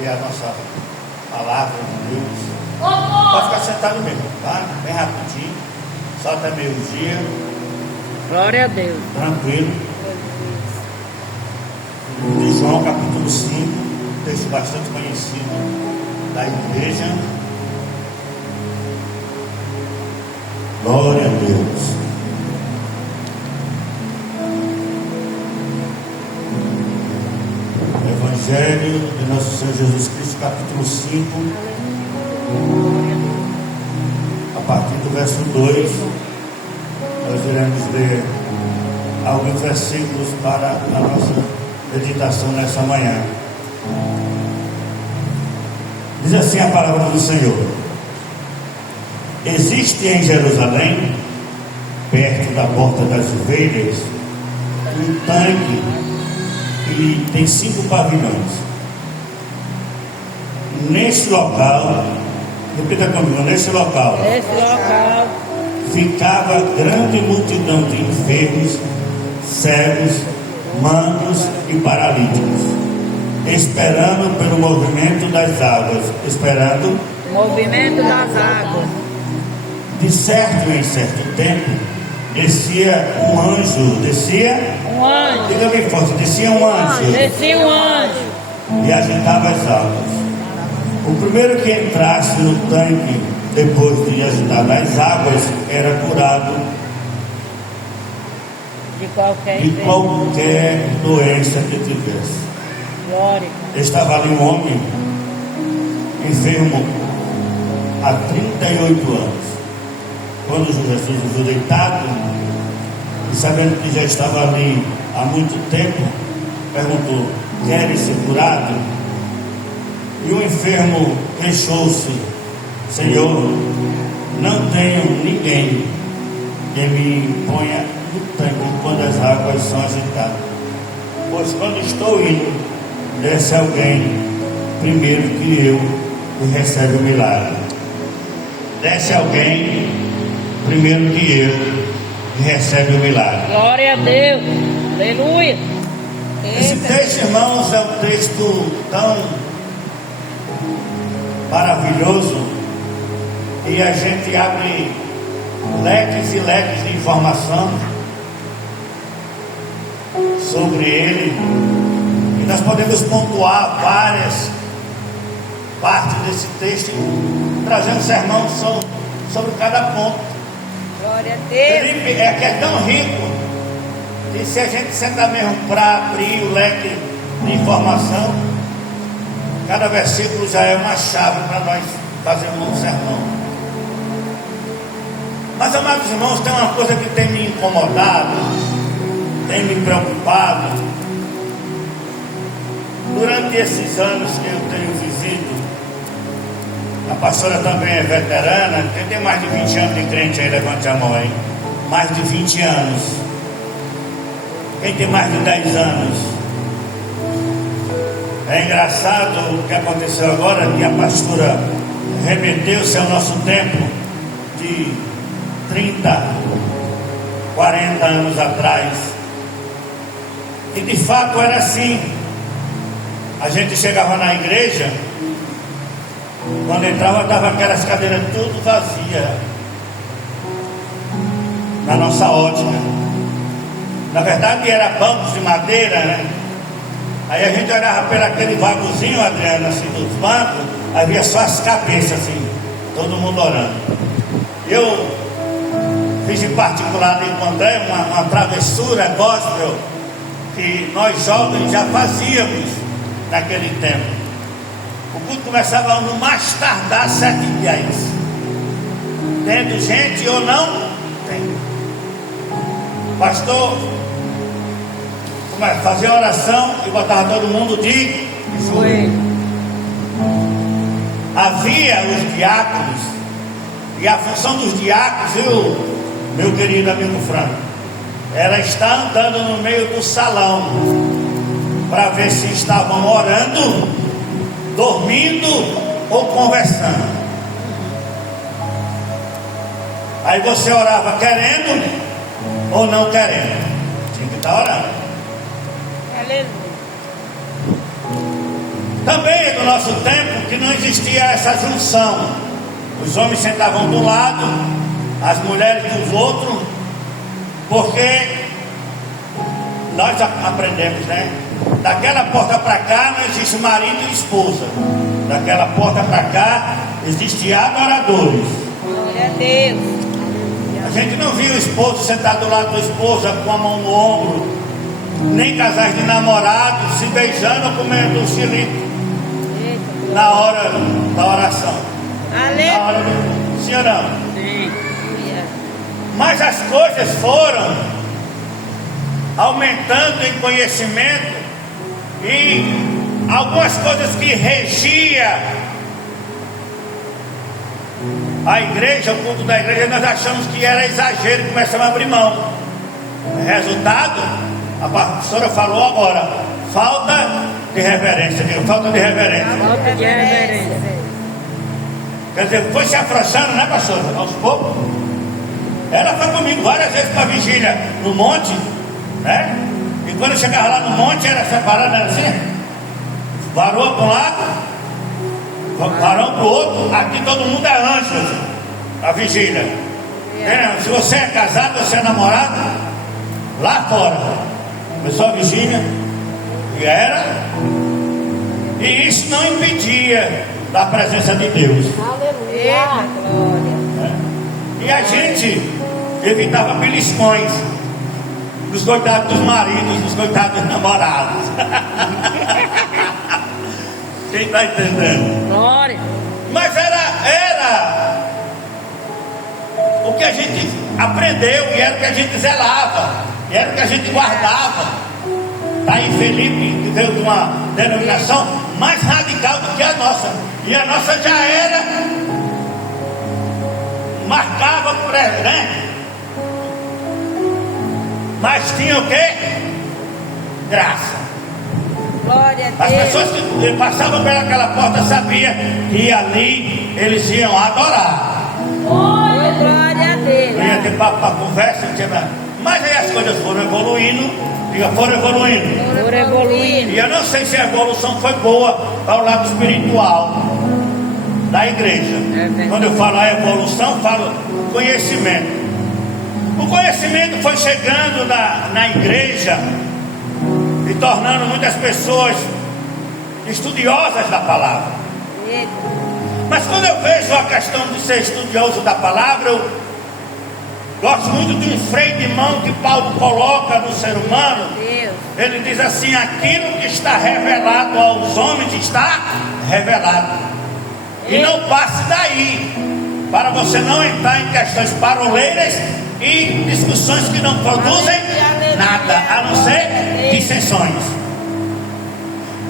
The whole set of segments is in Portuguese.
ler a nossa palavra de Deus. Pode ficar sentado mesmo, tá? Bem rapidinho, só até meio-dia. Glória a Deus. Tranquilo. De João capítulo 5, texto bastante conhecido da igreja. Glória a Deus. Evangelho de nosso Senhor Jesus Cristo, capítulo 5, a partir do verso 2, nós iremos ler alguns versículos para a nossa meditação nessa manhã. Diz assim a palavra do Senhor: existe em Jerusalém, perto da porta das ovelhas, um tanque e tem 5 pavilhões. Neste local, repita comigo, neste local ficava grande multidão de enfermos, cegos, mancos e paralíticos, esperando pelo movimento das águas. Esperando o movimento das águas. De certo em certo tempo, descia um anjo, diga bem forte, descia um anjo e agitava as águas. O primeiro que entrasse no tanque depois de agitar as águas era curado de qualquer doença que tivesse. Glória. Estava ali um homem enfermo há 38 anos. Quando Jesus o viu deitado, e sabendo que já estava ali há muito tempo, perguntou: queres ser curado? E o enfermo queixou-se: Senhor, não tenho ninguém que me ponha no tanque quando as águas são agitadas, pois quando estou indo, desce alguém primeiro que eu e recebe o milagre. Desce alguém primeiro que eu e recebe o milagre. Glória a Deus. Aleluia. Esse texto, irmãos, é um texto tão maravilhoso e a gente abre leques e leques de informação sobre ele, e nós podemos pontuar várias partes desse texto, trazendo sermão sobre cada ponto. Glória a Deus. Felipe é tão rico que se a gente sentar mesmo para abrir o leque de informação, cada versículo já é uma chave para nós fazermos um sermão. Mas, amados irmãos, tem uma coisa que tem me incomodado, tem me preocupado durante esses anos que eu tenho vivido. A pastora também é veterana. Quem tem mais de 20 anos de crente aí, levante a mão aí. Mais de 20 anos. Quem tem mais de 10 anos? É engraçado o que aconteceu agora, que a pastora remeteu-se ao nosso tempo de 30, 40 anos atrás. E de fato era assim. A gente chegava na igreja, quando entrava, estava aquelas cadeiras tudo vazias, na nossa ótica. Na verdade era bancos de madeira, né? Aí a gente olhava pelo aquele vagozinho, Adriano, assim, dos bancos, aí via só as cabeças assim, todo mundo orando. Eu fiz em particular ali com o André uma travessura gospel que nós jovens já fazíamos naquele tempo. O culto começava no mais tardar 7h10. Tendo gente ou não, tem. Pastor fazia oração e botava todo mundo de joelho. Havia os diáconos, e a função dos diáconos, viu, meu querido amigo Franco, era estar andando no meio do salão para ver se estavam orando, dormindo ou conversando. Aí você orava querendo ou não querendo, tinha que estar orando. Aleluia. Também é do nosso tempo que não existia essa junção. Os homens sentavam de um lado, as mulheres dos outros, porque nós aprendemos, né? Daquela porta para cá não existe marido e esposa. Daquela porta para cá existe adoradores. Glória a Deus. A gente não viu o esposo sentado do lado da esposa com a mão no ombro, nem casais de namorados se beijando ou comendo um xilique na hora da oração. Na hora do... Sim ou não? Sim. Mas as coisas foram aumentando em conhecimento e algumas coisas que regia a igreja, o culto da igreja, nós achamos que era exagero e começamos a abrir mão. Resultado, a pastora falou agora, falta de reverência. Falta de reverência. Falta de reverência. Quer dizer, foi se afrouxando, né, pastora? Aos poucos. Ela foi comigo várias vezes para a vigília no monte, né? E quando eu chegava lá no monte, era separado, era assim: varou para um lado, varão para o outro. Aqui todo mundo é anjo, assim, a vigília. Se você é casado, você é namorado, lá fora começou a vigília e era, e isso não impedia da presença de Deus. Aleluia. Glória. E a gente evitava beliscões dos coitados dos maridos, dos coitados dos namorados. Quem está entendendo? Glória. Mas era o que a gente aprendeu, e era o que a gente zelava, e era o que a gente guardava. Está aí Felipe, que veio de uma denominação mais radical do que a nossa. E a nossa já era, marcava por ela, né? Mas tinha o quê? Graça. Glória a As Deus. pessoas que passavam pelaquela porta sabiam que ali eles iam adorar. Glória a Deus. Não ia ter papo para conversa, não tinha nada. Mas aí as coisas foram evoluindo, foram evoluindo. Por evoluindo. E eu não sei se a evolução foi boa para o lado espiritual da igreja. Quando eu falo a evolução, falo conhecimento. O conhecimento foi chegando na igreja e tornando muitas pessoas estudiosas da palavra. Mas quando eu vejo a questão de ser estudioso da palavra, eu gosto muito de um freio de mão que Paulo coloca no ser humano. Ele diz assim: aquilo que está revelado aos homens está revelado. E não passe daí, para você não entrar em questões paroleiras e discussões que não produzem nada, a não ser dissensões.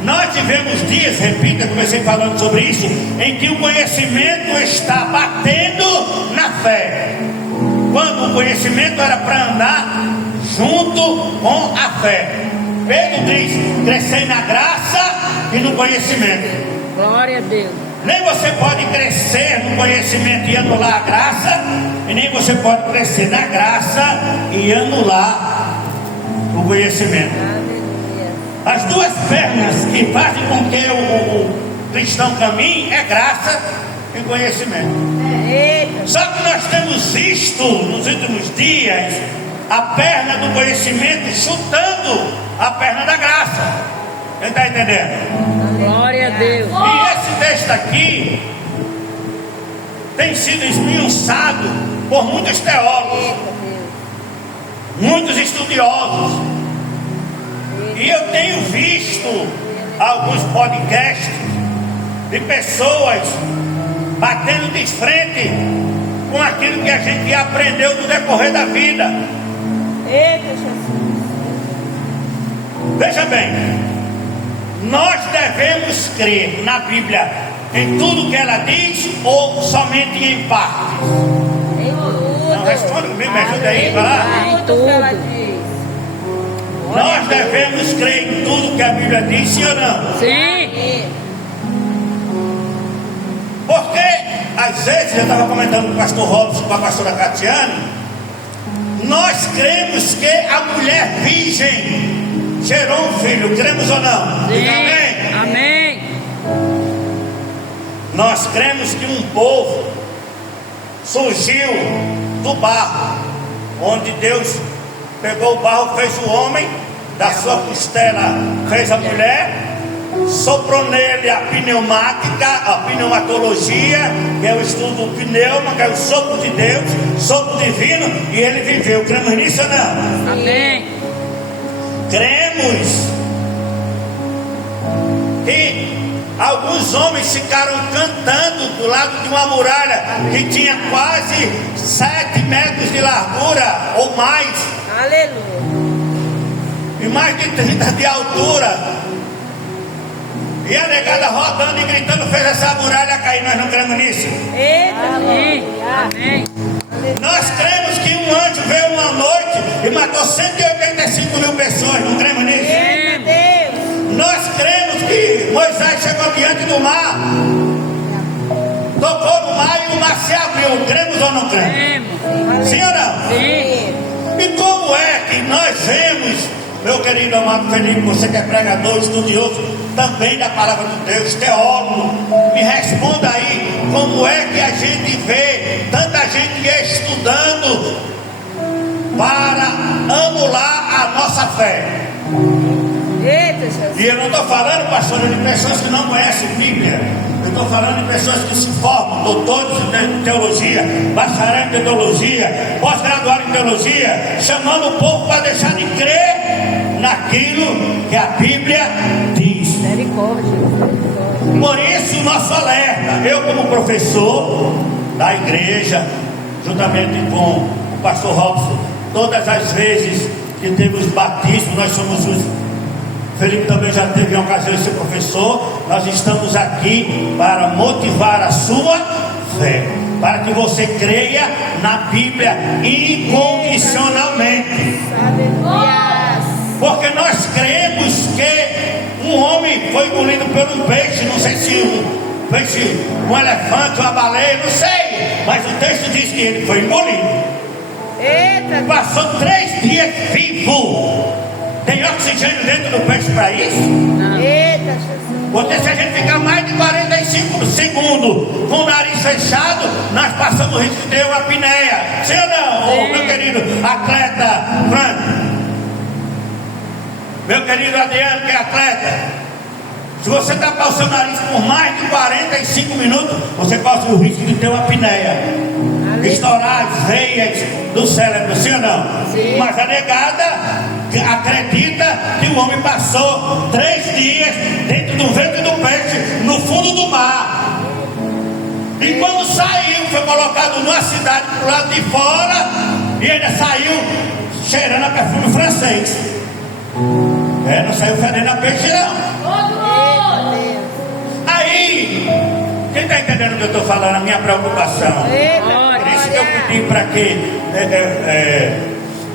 Nós tivemos dias, repita, comecei falando sobre isso, em que o conhecimento está batendo na fé, quando o conhecimento era para andar junto com a fé. Pedro diz: crescei na graça e no conhecimento. Glória a Deus. Nem você pode crescer no conhecimento e anular a graça, e nem você pode crescer na graça e anular o conhecimento. As duas pernas que fazem com que o cristão caminhe é graça e conhecimento. Só que nós temos visto nos últimos dias a perna do conhecimento chutando a perna da graça. Quem está entendendo? Glória a Deus. E esse texto aqui tem sido esmiuçado por muitos teólogos, muitos estudiosos. E eu tenho visto alguns podcasts de pessoas batendo de frente com aquilo que a gente aprendeu no decorrer da vida. Eita, Jesus. Veja bem, nós devemos crer na Bíblia em tudo que ela diz ou somente em partes? Em tudo. Não, responda comigo, me ajuda aí, vai lá. Em tudo. Nós devemos crer em tudo que a Bíblia diz, sim ou não? Sim. Porque, às vezes, eu estava comentando com o pastor Robson, com a pastora Catiane, nós cremos que a mulher virgem gerou um filho, cremos ou não? Sim. Amém? Amém. Nós cremos que um povo surgiu do barro, onde Deus pegou o barro, fez o homem, da sua costela fez a mulher, soprou nele a pneumática, a pneumatologia, que é o estudo do pneuma, que é o sopro de Deus, sopro divino, e ele viveu. Cremos nisso ou não? Amém. Cremos que alguns homens ficaram cantando do lado de uma muralha que tinha quase 7 metros de largura ou mais, Aleluia. e mais de 30 de altura. E a negada rodando e gritando fez essa muralha cair. Nós não cremos nisso. Eita, amém. Amém. Nós cremos que um anjo veio uma noite e matou 185 mil pessoas. Não cremos nisso. Eita, Deus. Nós cremos que Moisés chegou diante do mar, tocou no mar e o mar se abriu. Cremos ou não cremos? Cremos. Sim ou não? Sim. E como é que nós vemos, meu querido amado Felipe, você que é pregador, estudioso também da palavra de Deus, teólogo, me responda aí, como é que a gente vê tanta gente estudando para anular a nossa fé? Eita, Jesus. E eu não estou falando, pastor, de pessoas que não conhecem Bíblia. Eu estou falando de pessoas que se formam, doutores em teologia, bacharel em teologia, pós-graduado em teologia, chamando o povo para deixar de crer naquilo que a Bíblia diz. Misericórdia. Por isso, nosso alerta, eu como professor da igreja, juntamente com o pastor Robson, todas as vezes que temos batismo, nós somos os... Felipe também já teve a ocasião de ser professor. Nós estamos aqui para motivar a sua fé, para que você creia na Bíblia incondicionalmente. Aleluia. Porque nós cremos que um homem foi engolido por um peixe, não sei se um peixe, um elefante, uma baleia, não sei, mas o texto diz que ele foi engolido. Eita. Passou 3 dias vivo. Tem oxigênio dentro do peixe para isso? Eita, Jesus. Porque se a gente ficar mais de 45 segundos com o nariz fechado, nós passamos o risco de ter uma apneia. Sim ou não? Ô, meu querido atleta Frank, meu querido Adriano, que é atleta, se você tapar o seu nariz por mais de 45 minutos, você corre o risco de ter uma apneia, estourar as veias do cérebro. Sim ou não? Sim. Mas a negada acredita que o homem passou 3 dias dentro do ventre do peixe, no fundo do mar, e quando saiu foi colocado numa cidade pro lado de fora, e ainda saiu cheirando a perfume francês. Não saiu fedendo a peixe não. Aí, quem está entendendo o que eu estou falando, a minha preocupação? Por isso que eu pedi para que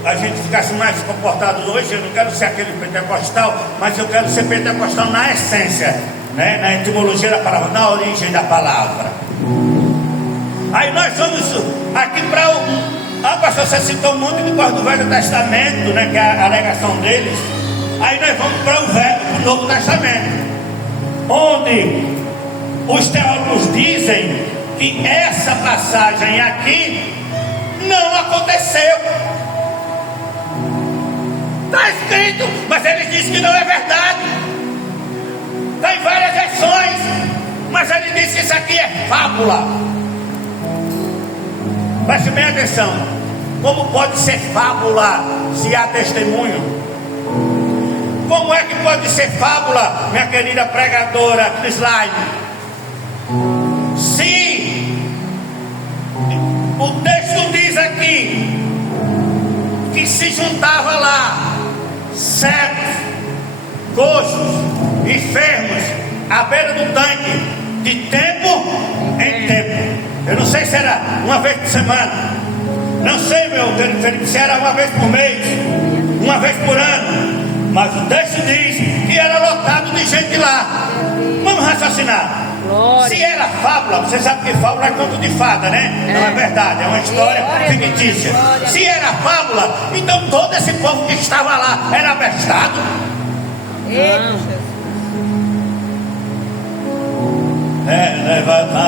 a gente ficasse mais comportado hoje. Eu não quero ser aquele pentecostal, mas eu quero ser pentecostal na essência, né? Na etimologia da palavra, na origem da palavra. Aí nós vamos aqui para o... pastor, você citou um monte de coisa do Velho Testamento, né? Que é a alegação deles. Aí nós vamos para o Novo Testamento, onde os teólogos dizem que essa passagem aqui não aconteceu. Está escrito, mas eles dizem que não é verdade. Está em várias versões, mas ele diz que isso aqui é fábula. Preste bem atenção. Como pode ser fábula se há testemunho? Como é que pode ser fábula, minha querida pregadora Crislaine? Se o texto diz aqui que se juntava lá cegos, coxos, enfermos à beira do tanque, de tempo em tempo. Eu não sei se era uma vez por semana, não sei, meu querido Felipe, se era uma vez por mês, uma vez por ano, mas o texto diz que era lotado de gente lá. Vamos raciocinar. Glória. Se era fábula, você sabe que fábula é conto de fada, né? Não é verdade, é uma história fictícia. Se era fábula, então todo esse povo que estava lá era abestado. Eita, Jesus. Levanta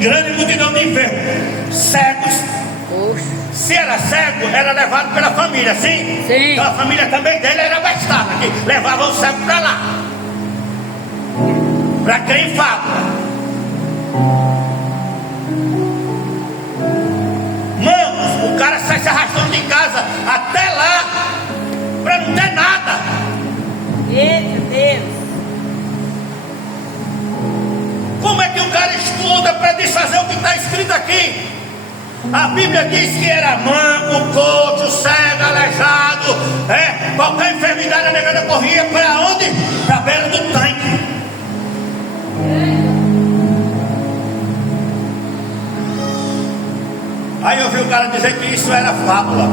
grande multidão de enfermos, cegos. Oxe. Se era cego, era levado pela família, sim? Sim. Então a família também dele era bastada, que levava o cego para lá, para crer em fábula. Mano, o cara sai se arrastando de casa até lá, para não ter nada. Eita Deus. Como é que o cara estuda para desfazer o que está escrito aqui? A Bíblia diz que era manco, coxo, cego, aleijado, qualquer enfermidade a negada corria para onde? Para a beira do tanque. Aí eu vi o cara dizer que isso era fábula.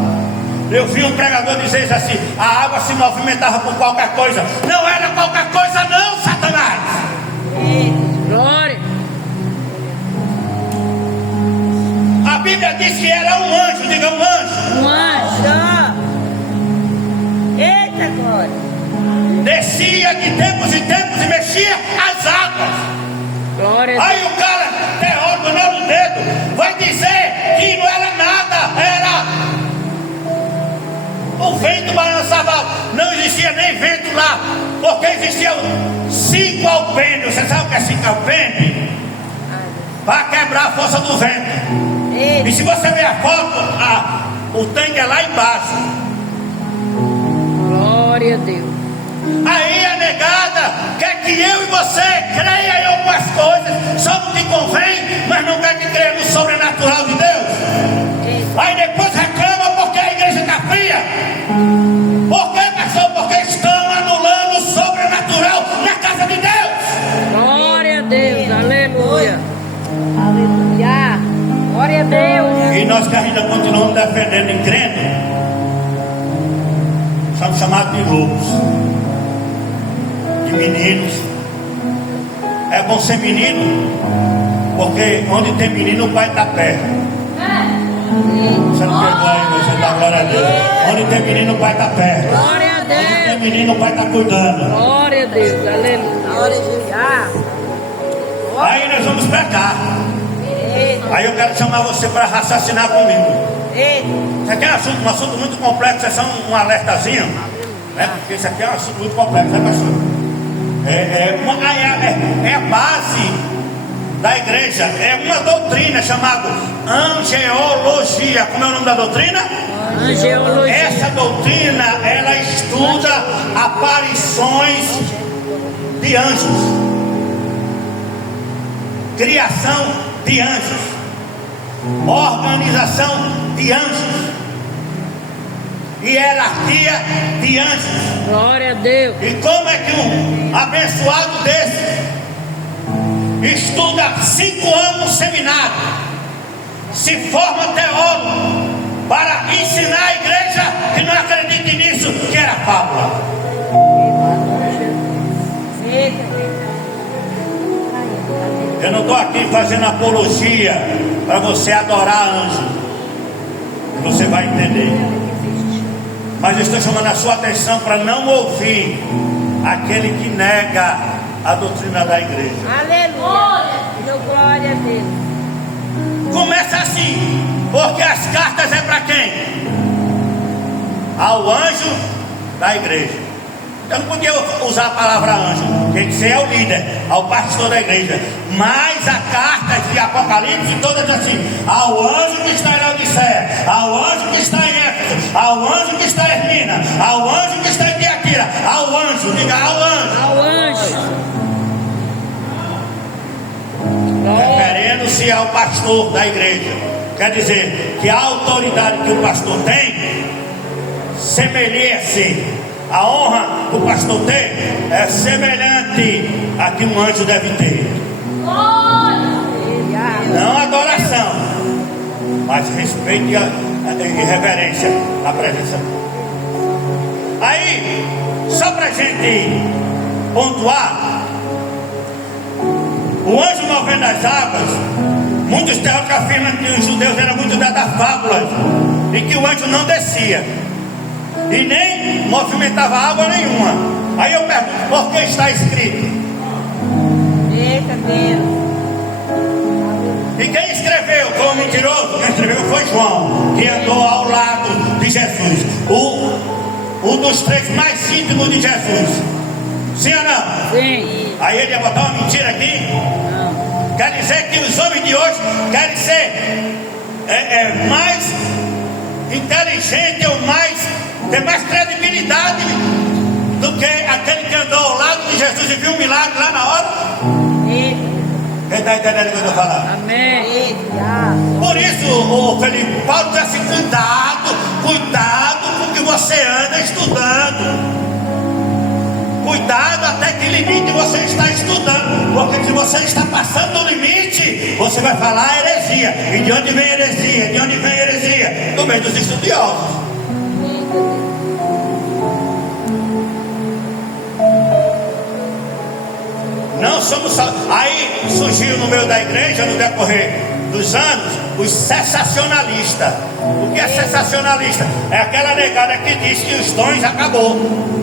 Eu vi um pregador dizer isso assim: a água se movimentava por qualquer coisa. Não era qualquer coisa não, Satanás. Glória. A Bíblia diz que era um anjo, diga um anjo. Um anjo. Eita glória. Descia de tempos em tempos e mexia as águas. Glória. Aí o cara, teólogo, não no dedo, vai dizer que não era nada, era o vento balançava. Não existia nem vento lá, porque existiam 5 alpênios. Você sabe o que é 5 alpênios? Para quebrar a força do vento. E se você ver a foto, o tanque é lá embaixo. Glória a Deus. Aí a negada quer que eu e você creia em algumas coisas, só no que convém, mas não quer que creia no sobrenatural de Deus. Aí depois reclama porque a igreja está fria. Por que, pastor? Porque estão anulando o sobrenatural na casa de Deus. Glória a Deus. Aleluia. Aleluia. Glória a Deus. E nós que ainda continuamos defendendo e crendo, somos chamados de lobos, de meninos. É bom ser menino, porque onde tem menino o pai está perto. Você não pegou aí, você dá glória a Deus. Onde tem menino o pai está perto. Glória a Deus. Onde tem menino o pai está cuidando. Glória a Deus. Aleluia. Glória a Deus. Aí nós vamos pra cá. Aí eu quero chamar você para raciocinar comigo. Isso aqui é um assunto muito complexo. É só um alertazinho, né? Porque isso aqui é um assunto muito complexo, né, pastor? É a base da igreja. É uma doutrina chamada angeologia. Como é o nome da doutrina? Angeologia. Essa doutrina, ela estuda aparições de anjos, criação de anjos, organização de anjos, hierarquia de anjos. Glória a Deus. E como é que um abençoado desse estuda 5 anos no seminário, se forma teólogo para ensinar a igreja que não acredita nisso, que era fábula? Eu não estou aqui fazendo apologia para você adorar anjo, você vai entender. Mas eu estou chamando a sua atenção para não ouvir aquele que nega a doutrina da igreja. Aleluia. Glória a Deus. Começa assim, porque as cartas é para quem? Ao anjo da igreja. Eu não podia usar a palavra anjo, tem que ser ao líder, ao pastor da igreja. Mas a carta de Apocalipse toda diz assim: ao anjo que está em Laodiceia, ao anjo que está em Éfeso, ao anjo que está em Esmirna, ao anjo que está em Tiatira, ao anjo, diga ao anjo. Ao anjo. Referindo-se ao pastor da igreja. Quer dizer que a autoridade que o pastor tem semelha-se. A honra que o pastor tem é semelhante a que um anjo deve ter. Não adoração, mas respeito e reverência à presença. Aí, só para a gente pontuar, o anjo movendo as águas, muitos teólogos afirmam que os judeus eram muito dados a fábulas e que o anjo não descia e nem movimentava água nenhuma. Aí eu pergunto, por que está escrito? Eita Deus. E quem escreveu como mentiroso? Quem escreveu foi João, que andou ao lado de Jesus. Um dos três mais íntimos de Jesus. Sim ou não? Sim. Aí ele ia botar uma mentira aqui? Não. Quer dizer que os homens de hoje querem ser mais inteligentes ou ter mais credibilidade do que aquele que andou ao lado de Jesus e viu um milagre lá na hora? Quem está entendendo o que eu estou falando? Amém. Por isso, o Felipe Paulo diz assim: cuidado com o que você anda estudando. Cuidado até que limite você está estudando. Porque se você está passando do limite, você vai falar heresia. E de onde vem heresia? De onde vem heresia? Do meio dos estudiosos. Não somos só. Aí surgiu no meio da igreja, no decorrer dos anos, os sensacionalistas. O que é sensacionalista? É aquela negada que diz que os dons acabou.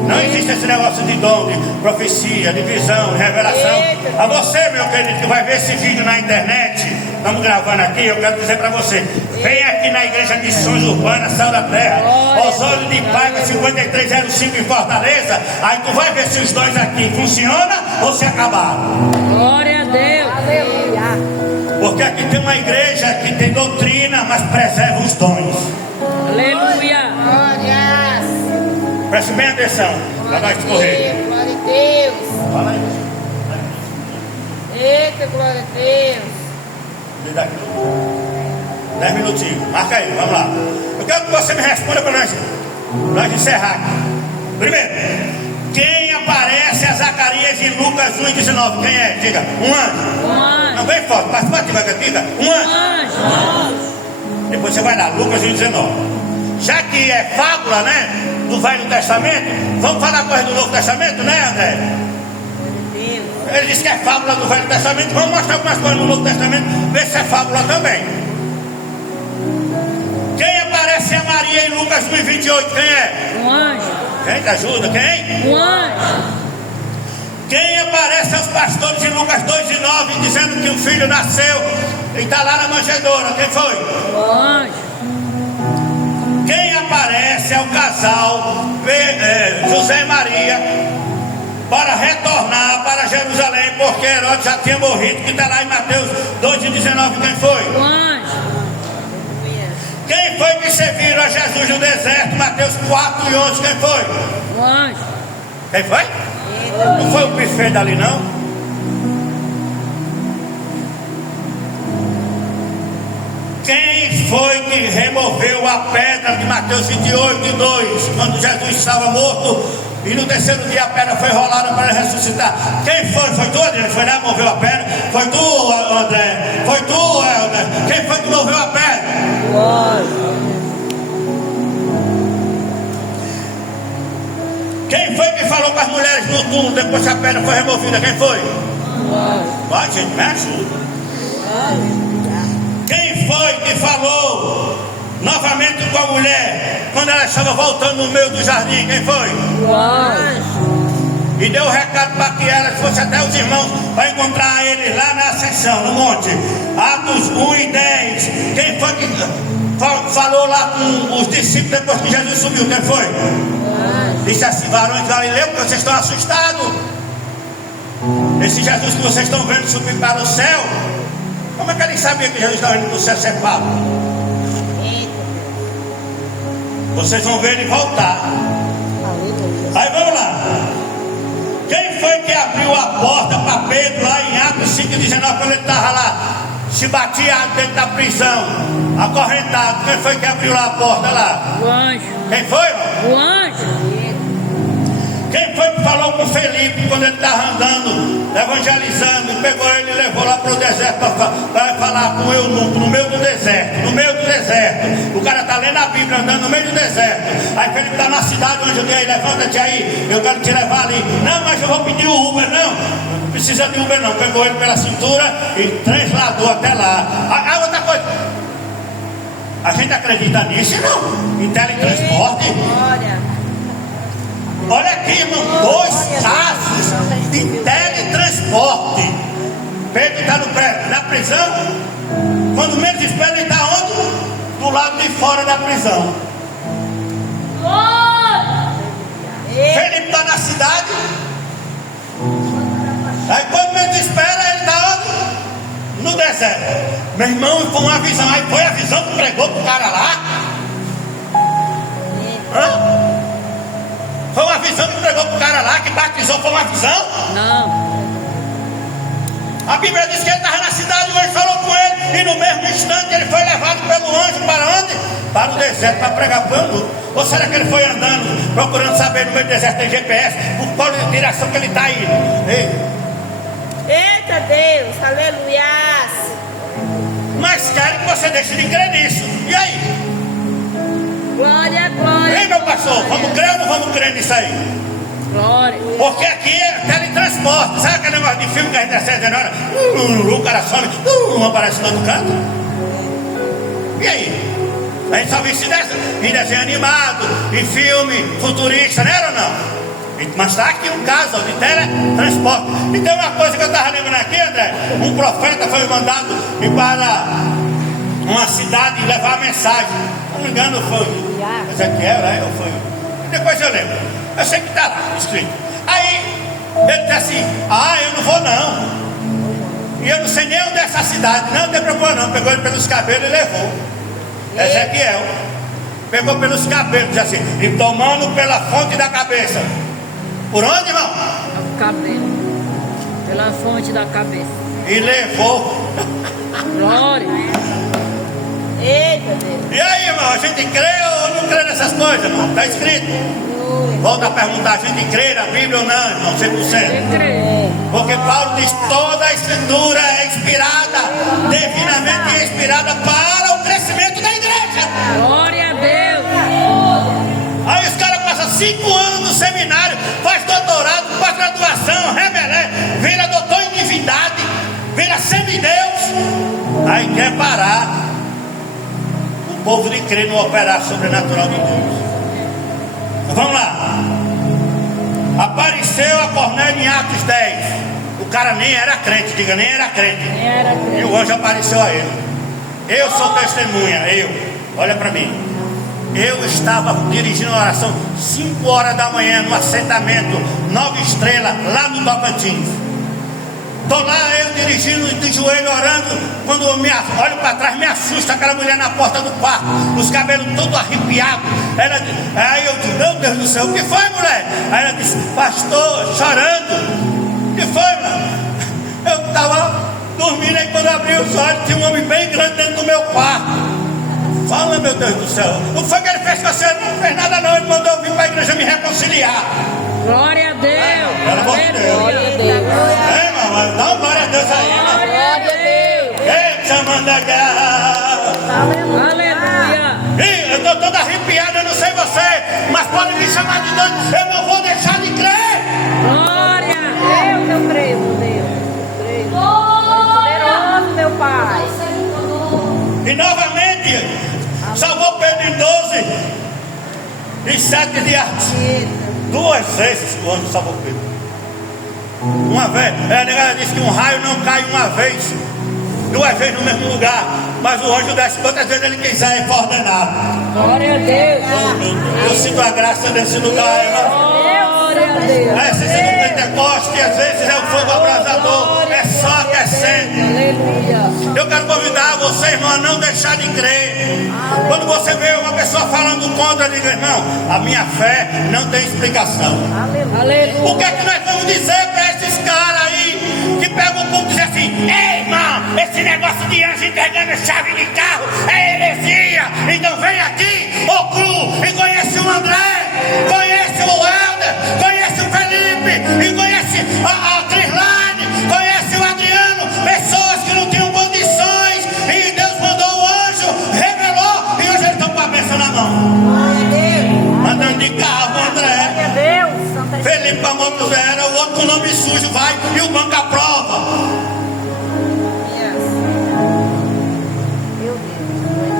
Não existe esse negócio de dom, de profecia, de visão, de revelação. A você, meu querido, que vai ver esse vídeo na internet, estamos gravando aqui, eu quero dizer para você: vem aqui na igreja Missões Urbanas, Sal da Terra, Osório de Paiva 5305 em Fortaleza. Aí tu vai ver se os dons aqui funcionam ou se acabaram. Glória a Deus. Aleluia. Porque aqui tem uma igreja que tem doutrina, mas preserva os dons. Aleluia. Glória. Preste bem atenção para nós correr. Glória a Deus. Fala aí. Eita, glória a Deus. Me dá aqui 10 minutinhos. Marca aí, vamos lá. Eu quero que você me responda para nós encerrar aqui. Primeiro, quem aparece a Zacarias em Lucas 1:19? Quem é? Diga, um anjo. Um anjo. Não, bem forte, participa aqui, diga, um anjo. Anjo. Depois você vai lá, Lucas 1:19. Já que é fábula, né? Do Velho Testamento, vamos falar coisa do Novo Testamento, né, André? Ele disse que é fábula do Velho Testamento. Vamos mostrar algumas coisas no Novo Testamento, ver se é fábula também. Quem aparece a Maria em Lucas 1:28? Quem é? Um anjo. Quem te ajuda? Quem? Um anjo. Quem aparece aos pastores em Lucas 2:9, dizendo que o filho nasceu e está lá na manjedoura? Quem foi? Um anjo. Quem aparece ao casal José e Maria para retornar para Jerusalém, porque Herodes já tinha morrido, que está lá em Mateus 2:19, quem foi? Um anjo. Quem foi que serviram a Jesus no deserto? Mateus 4:11, quem foi? Um anjo. Quem foi? Não foi o buffet dali não? Quem foi que removeu a pedra de Mateus 28:2, quando Jesus estava morto e no terceiro dia a pedra foi rolada para ele ressuscitar? Quem foi? Foi tu, André? Foi lá que moveu a pedra? Foi tu, André? Foi tu, Helder? Quem foi que moveu a pedra? Quem foi que falou com as mulheres no túmulo depois que a pedra foi removida? Quem foi? Vai, gente, me ajuda. Quem foi que falou novamente com a mulher quando ela estava voltando no meio do jardim? Quem foi? E deu o recado para que ela fosse até os irmãos para encontrar ele lá na ascensão, no monte. Atos 1:10. Quem foi que falou lá com os discípulos depois que Jesus subiu? Quem foi? Disse assim: varões de Galileu, porque vocês estão assustados. Esse Jesus que vocês estão vendo subir para o céu, como é que ele sabia que Jesus estava indo para o céu ser papo? Vocês vão ver ele voltar. Aí vamos lá. Quem foi que abriu a porta para Pedro lá em Atos 5:19, quando ele estava lá, se batia dentro da prisão, acorrentado? Quem foi que abriu lá a porta lá? O anjo. Quem foi, irmão? O anjo. Quem foi que falou com Felipe quando ele estava andando, evangelizando, e pegou ele e levou lá para o deserto para falar com o eunuco, no meio do deserto, no meio do deserto. O cara está lendo a Bíblia, andando no meio do deserto. Aí Felipe está na cidade onde eu dei, levanta-te aí, eu quero te levar ali. Não, mas eu vou pedir o Uber, não precisa de Uber não. Pegou ele pela cintura e trasladou até lá. Ah, outra coisa, a gente acredita nisso, não? Em teletransporte? Olha aqui, irmão, 2 casos de teletransporte. Pedro está na prisão. Quando menos espera, ele está onde? Do lado de fora da prisão. Felipe está na cidade. Aí quando menos espera, ele está onde? No deserto. Meu irmão, foi uma visão. Aí foi a visão que pregou pro cara lá. Hã? Foi uma visão que pregou pro cara lá, que batizou, foi uma visão? Não. A Bíblia diz que ele estava na cidade, o anjo falou com ele, e no mesmo instante ele foi levado pelo anjo para onde? Para o deserto, para pregar quando? Ou será que ele foi andando, procurando saber no meio do deserto tem GPS, por qual direção que ele está indo? Eita Deus, aleluias. Mas querem que você deixe de crer nisso. E aí? Glória, glória. Ei, meu pastor, vamos crer ou não vamos crer nisso aí? Glória. Porque aqui é teletransporte. Sabe aquele negócio de filme que a gente recebe na hora? O cara some, não aparece todo canto. E aí? A gente só viu isso em desenho animado, em filme futurista, não era ou não? Mas está aqui um caso de teletransporte. E tem uma coisa que eu estava lembrando aqui, André. Um profeta foi mandado ir para uma cidade levar a mensagem. Se não me engano foi Ezequiel, né? Ou foi... Depois eu lembro. Eu sei que está lá escrito. Aí ele disse assim: eu não vou não. E eu não sei nem onde é essa cidade. Não tem problema não. Pegou ele pelos cabelos e levou. Ezequiel pegou pelos cabelos, disse assim, e tomando pela fonte da cabeça. Por onde, irmão? O cabelo. Pela fonte da cabeça. E levou. Glória. Eita Deus. E aí, irmão, a gente crê ou não crê nessas coisas, irmão? Está escrito. Volta a perguntar, a gente crê na Bíblia ou não, irmão? 100%. Eu creio. Porque Paulo diz, toda a escritura é inspirada, divinamente inspirada para o crescimento da igreja. Glória a Deus. Aí os caras passam 5 anos no seminário, faz doutorado, faz graduação, rebelé, vira doutor em divindade, vira semideus. Aí quer parar o povo de crer no operar sobrenatural de Deus. Vamos lá. Apareceu a Cornélio em Atos 10. O cara nem era crente, diga, nem era crente. E o anjo apareceu a ele. Eu sou testemunha, olha para mim. Eu estava dirigindo uma oração 5 horas da manhã no assentamento Nova Estrela, lá no Tocantins. Estou lá, eu dirigindo, de joelho, orando. Quando eu olho para trás, me assusta aquela mulher na porta do quarto, os cabelos todos arrepiados. Aí eu disse, meu Deus do céu, o que foi, mulher? Aí ela disse, pastor, chorando. O que foi, mulher? Eu estava dormindo, aí quando eu abri os olhos, tinha um homem bem grande dentro do meu quarto. Fala, meu Deus do céu. Não foi que ele fez com você, não fez nada não. Ele mandou eu vir para a igreja me reconciliar. Glória a Deus. Pelo amor de Deus. Glória a Deus. Irmão, dá uma glória a Deus aí, irmão. Glória a Deus. Ei, chamando a guerra. Aleluia. Ih, eu estou todo arrepiado, eu não sei você, mas pode me chamar de doido, eu não vou deixar de crer. Glória. Eu creio, meu Deus. Eu creio. Poderoso, meu Pai. E novamente, salvou Pedro em 12 e 7 dias. 2 vezes o anjo salvou Pedro. Uma vez, a negada disse que um raio não cai uma vez, 2 vezes no mesmo lugar, mas o anjo desce quantas vezes ele quiser e for ordenado. Glória a Deus. Eu sinto a graça desse lugar, irmão. Glória a Deus. Esse é o Pentecoste, e às vezes é o fogo abrasador, é só aquecendo. Aleluia. Eu quero convidar você, irmão, a não deixar de crer. Quando você vê uma pessoa falando contra, diga, irmão, a minha fé não tem explicação. Aleluia. O que é que nós vamos dizer para esses caras aí que pegam o público e dizem assim, ei, irmão, esse negócio de anjo entregando chave de carro é heresia. Então vem aqui, ô Cru, e conhece o André, conhece o Helder, conhece o Felipe, e conhece a Trislane, conhece o Adriano, pessoas que não tinham condições, e Deus mandou o anjo, revelou, e hoje eles estão com a bênção na mão. Andando de carro, André. Felipe com a mão zero, o outro com o nome sujo vai e o banco aprova.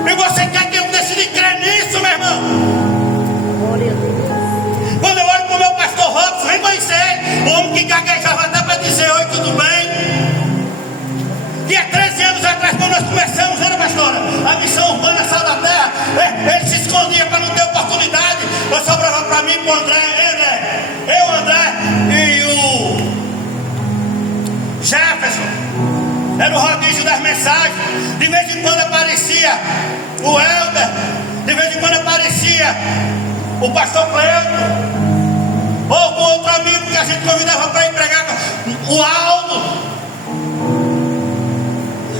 E você quer que eu decida crer nisso, meu irmão? Quando eu olho para o meu pastor Robson, vem conhecer ele, o homem que gaguejava até para dizer oi, tudo bem? Eu sobrava para mim, para o André, eu, André e o Jefferson. Era o rodízio das mensagens. De vez em quando aparecia o Helder, de vez em quando aparecia o pastor Cleito, ou com outro amigo que a gente convidava para ir pregar, o Aldo.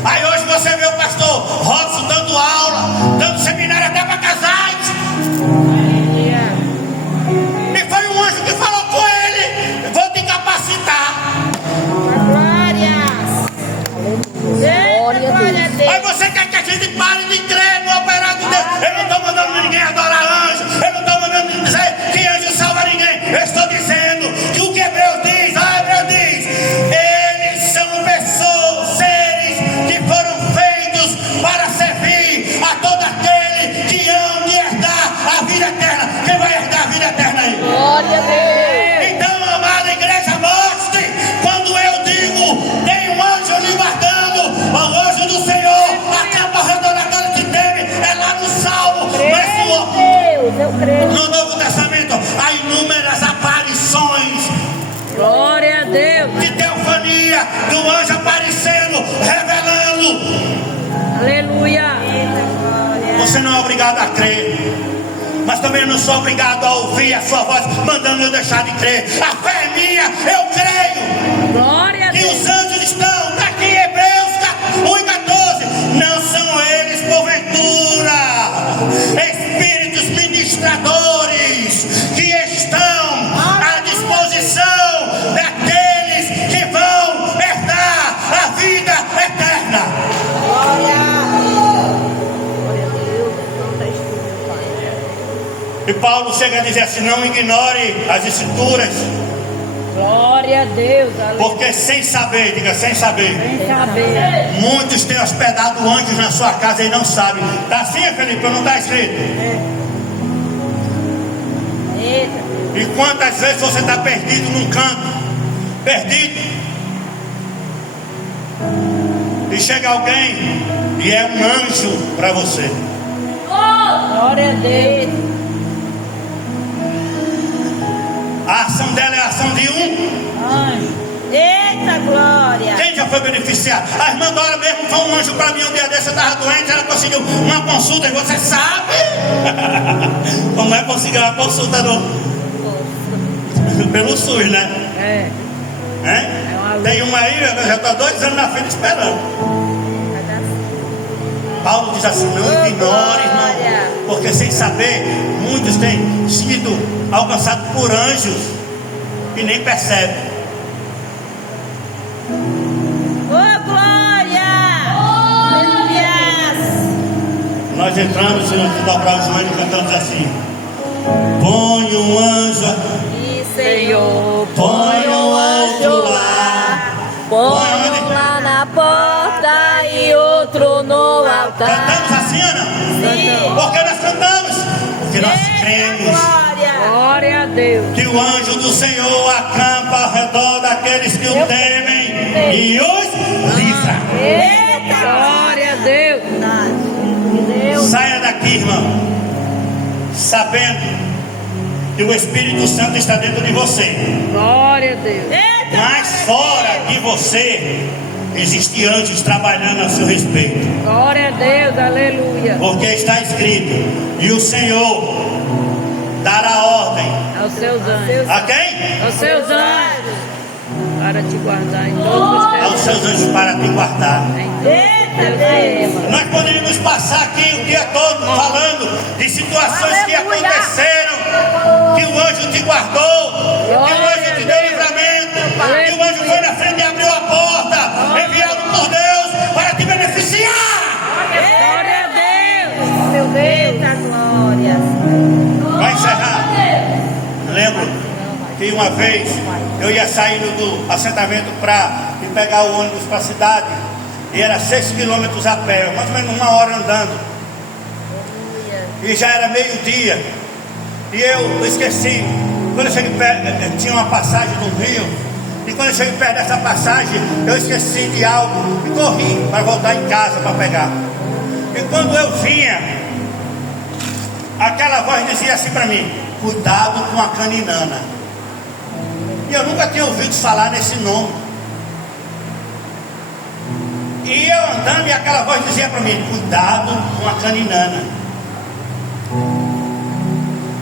Aí hoje você vê o pastor Robson dando aula, dando seminário até para casais. E foi um anjo que falou com ele: vou te capacitar. Glória a Deus. Aí você quer que a gente pare de crer no operar de Deus? Eu não estou mandando ninguém adorar anjo, eu não estou mandando dizer que anjo salva ninguém. Eu estou dizendo que o que Hebreus diz, Hebreus diz, eles são pessoas, seres que foram feitos para servir a todo aquele que ama de herdar a vida eterna. Quem vai herdar a vida eterna aí? Glória a Deus. Então, amada igreja, mostre quando eu digo: tem um anjo lhe guardando, o anjo do Senhor acampa ao redor daquele que teme. É lá no Salmo, mas Deus, eu creio. no Novo Testamento há inúmeras aparições Glória a Deus. de teofania, do anjo aparecendo, revelando. Aleluia. Você não é obrigado a crer, mas também não sou obrigado a ouvir a sua voz mandando eu deixar de crer. A fé é minha, eu creio. Glória a E Deus. os anjos estão, está aqui em Hebreus 1:14. Não são eles, porventura, espíritos ministradores que estão à disposição daqueles que vão herdar a vida eterna. Glória a Deus. Não está escrito, Pai. E Paulo chega a dizer assim: não ignore as escrituras, Glória a Deus. Aleluia. porque sem saber, diga sem saber, Sem saber. muitos têm hospedado anjos na sua casa e não sabem. Está assim, Felipe? Não está escrito? Eita. E quantas vezes você está perdido num canto, perdido, e chega alguém e é um anjo para você. Glória a Deus. A ação dela é a ação de um. Anjo. Eita glória. Quem já foi beneficiado? A irmã Dora mesmo foi um anjo para mim. Um dia desse eu estava doente, ela conseguiu uma consulta. E você sabe como é conseguir uma consulta pelo SUS, né? É. Tem uma aí, eu já estou 2 anos na fila esperando. Vai dar certo. Paulo diz assim: não ignore, irmão, porque sem saber, muitos têm sido alcançados por anjos e nem percebem. Glória. Aleluia. Nós entramos, se nós dobrar o joelho, cantamos assim: põe um anjo, E Senhor, põe um anjo lá. põe um lá na porta e outro no altar. Cantamos assim ou não? Sim. Por que nós cantamos? Porque nós cremos Glória. Glória a Deus. que o anjo do Senhor acampa ao redor daqueles que o temem e os livra. Eita Glória a Deus. Deus. Saia daqui, irmão, sabendo que o Espírito Santo está dentro de você, Glória a Deus. Eita. mas fora de você existem anjos trabalhando a seu respeito, Glória a Deus. Aleluia. porque está escrito: e o Senhor dará ordem Aos seus anjos. a quem? Aos seus anjos. Para te guardar em todos os Aos teus. seus anjos para te guardar. Em todos os teus temas. Nós poderíamos passar aqui o dia todo falando de situações que Aleluia. aconteceram, que o anjo te guardou, que o anjo te deu livramento, que o anjo foi na frente e abriu a porta, enviado por Deus para te beneficiar. Glória a Deus. Meu Deus. Eita glória. Vai encerrar. Lembro que uma vez eu ia saindo do assentamento para ir pegar o ônibus para a cidade, e era 6 quilômetros a pé, mais ou menos 1 hora andando, e já era meio-dia, e eu esqueci. Quando eu cheguei perto, tinha uma passagem no rio, e quando eu cheguei perto dessa passagem, eu esqueci de algo e corri para voltar em casa para pegar. E quando eu vinha, aquela voz dizia assim para mim: cuidado com a caninana. E eu nunca tinha ouvido falar nesse nome. E eu andando e aquela voz dizia para mim: cuidado com a caninana.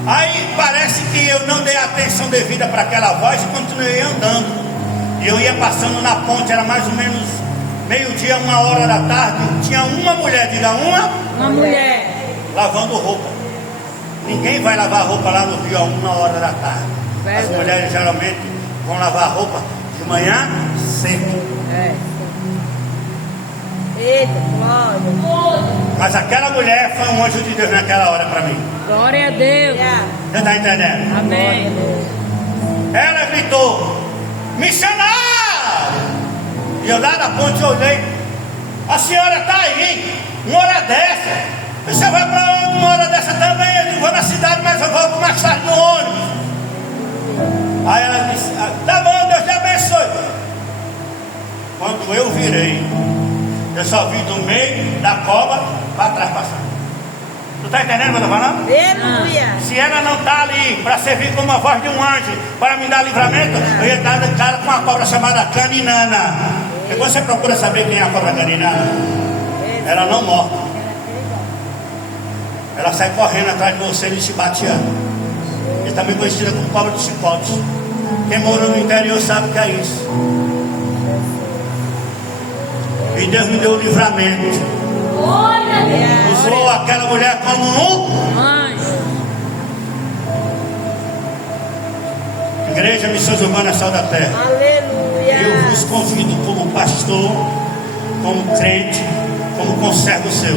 Aí parece que eu não dei atenção devida para aquela voz e continuei andando. E eu ia passando na ponte, era mais ou menos meio-dia, 1h da tarde. Tinha uma mulher, diga Uma mulher. lavando roupa. Ninguém vai lavar roupa lá no rio a 1h da tarde. Verdade. As mulheres geralmente vão lavar roupa de manhã cedo. É. Eita, glória. Mas aquela mulher foi um anjo de Deus naquela hora para mim. Glória a Deus. Você está entendendo? Amém. Ela gritou: missionário! E eu lá na ponte olhei: a senhora está aí, uma hora dessa. Você vai para onde uma hora dessa também? Eu digo: vou na cidade, mas eu vou mais tarde no ônibus. Aí ela disse: tá bom, Deus te abençoe. Quando eu virei, eu só vi do meio da cova para trás passar. Tu está entendendo o que eu estou falando? Aleluia. Se ela não está ali para servir como a voz de um anjo, para me dar livramento, eu ia dar de cara com uma cobra chamada caninana. E você procura saber quem é a cobra caninana? Ela não morre. Ela sai correndo atrás de você e te bateando. E também conhecida como cobra de chicote. Quem morou no interior sabe o que é isso. E Deus me deu o livramento. Usou aquela mulher como um Anjo. Igreja Missões Urbanas Sal da Terra. Aleluia. Eu vos convido como pastor, como crente, como conservo seu.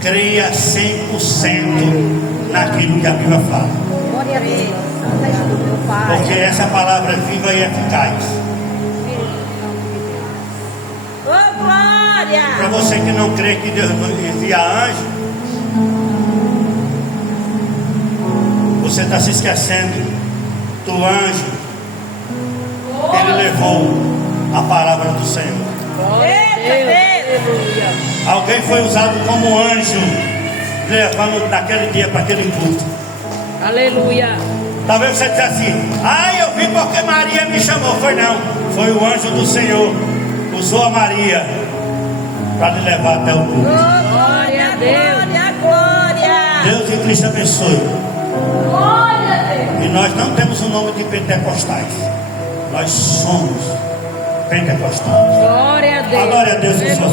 Creia 100% naquilo que a Bíblia fala. Glória a Deus. Meu Pai. Porque essa palavra é viva e eficaz. Ô, glória. Para você que não crê que Deus envia anjo, você está se esquecendo do anjo que ele levou a palavra do Senhor. Eita, Deus. Aleluia. Alguém foi usado como anjo, levando naquele dia para aquele culto. Aleluia. Talvez você disse assim: eu vim porque Maria me chamou. Foi não, foi o anjo do Senhor. Usou a Maria para lhe levar até o culto. Glória a Deus. Glória, glória. Deus em Cristo abençoe. Glória a Deus. E nós não temos o nome de pentecostais. Nós somos pentecostais. Glória a Deus. Adore a Deus em sua